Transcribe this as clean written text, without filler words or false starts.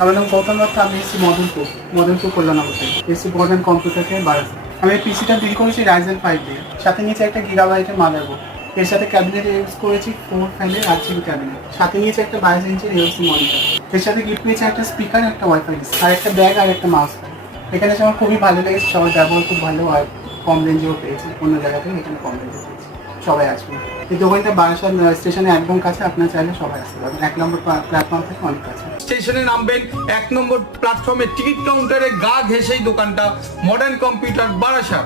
আমার নাম গৌতম দত্ত, আমি এসেছি মদনপুর কল্যাণনগর থেকে, এসেছি মডার্ন কম্পিউটার থেকে বারাসা। আমি এই পিসিটা বিল করেছি রাইজেন 5 দিয়ে, সাথে নিয়েছি একটা গিগাবাইটের মাদারবোর্ড, এর সাথে ক্যাবিনেট ইউজ করেছি 4 ফ্যানের 8 GB ক্যাবিনেট, সাথে নিয়েছি একটা 22 ইঞ্চির এলসি মনিটর, এর সাথে গিফট পেয়েছি একটা স্পিকার, একটা ওয়াইফাই আর একটা ব্যাগ আর একটা মাউস। এখানে এসে আমার খুবই ভালো লেগেছে, সবার ব্যবহার খুব ভালো হয়, কম রেঞ্জেও পেয়েছি, অন্য জায়গা থেকে এখানে কম রেঞ্জে পেয়েছি। সবাই আসবেন, এই দোকানটা বারাসা স্টেশনে একদম কাছে, আপনার চাইলে সবাই আসতে পারবেন, 1 নম্বর প্ল্যাটফর্ম থেকে অনেক কাছে। স্টেশনে নামবেন, 1 নম্বর প্ল্যাটফর্মে টিকিট কাউন্টারে গা ঘেঁষেই দোকানটা, মডার্ন কম্পিউটার বারাসা।